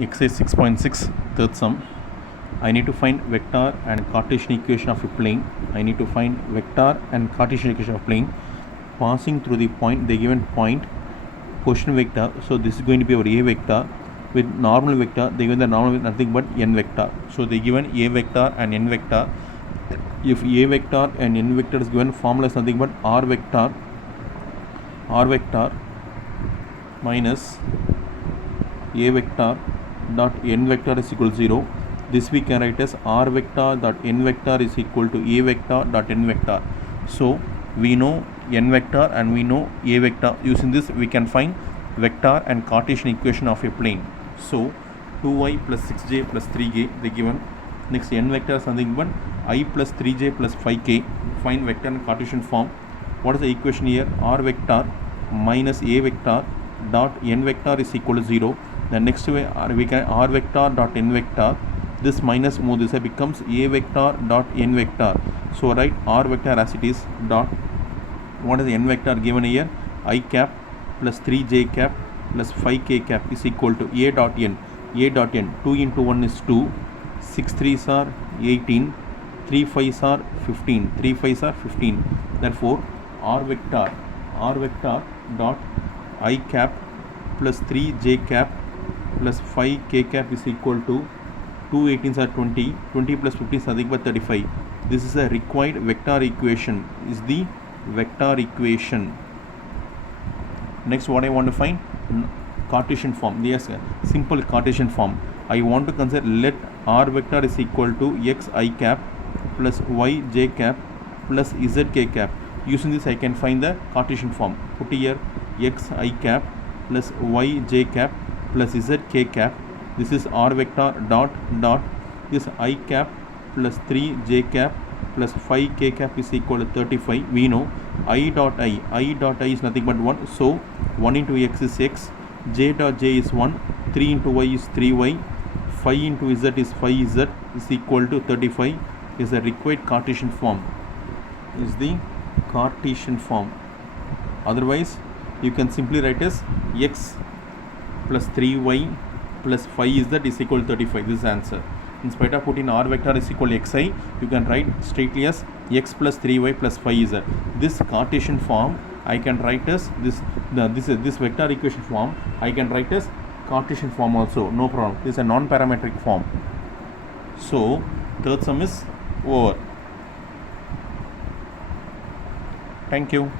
Exercise 6.6, third sum. I need to find vector and Cartesian equation of a plane. I need to find vector and Cartesian equation of plane passing through the point, the given point, position vector. So this is going to be our A vector. With normal vector, they given the normal with nothing but n vector. So they given A vector and n vector. If A vector and n vector is given, formula is nothing but r vector minus A vector dot n vector is equal to 0. This we can write as r vector dot n vector is equal to A vector dot n vector. So we know n vector and we know A vector. Using this we can find vector and Cartesian equation of a plane. So 2y plus 6j plus 3k they given. Next n vector is something but I plus 3j plus 5k. Find vector and Cartesian form. What is the equation here? R vector minus A vector dot n vector is equal to 0. The next way we can r vector dot n vector. This minus move this becomes A vector dot n vector. So write r vector as it is dot. What is the n vector given here? I cap plus 3j cap plus 5k cap is equal to A dot n. A dot n 2 into 1 is 2. 6 3s are 18. 3 5s are 15. 3 5s are 15. Therefore r vector dot I cap plus 3j cap plus 5k cap is equal to 2 18s are 20. 20 plus 15 is nothing but 35. This is a required vector equation. Is the vector equation. Next, what I want to find? Cartesian form. Yes, simple Cartesian form. I want to consider let r vector is equal to x I cap plus y j cap plus z k cap. Using this I can find the Cartesian form. Put here x I cap plus y j cap plus z k cap. This is r vector dot this I cap plus 3 j cap plus 5 k cap is equal to 35. We know I dot I is nothing but 1. So 1 into x is x, j dot j is 1, 3 into y is 3y, 5 into z is 5z is equal to 35 is the required Cartesian form. Is the Cartesian form. Otherwise you can simply write as x plus 3y plus 5z is equal to 35. This is the answer. In spite of putting r vector is equal to xi, you can write straightly as x plus 3y plus 5z. This Cartesian form I can write as this vector equation form I can write as Cartesian form also, no problem. This is a non-parametric form. So third sum is over. Thank you.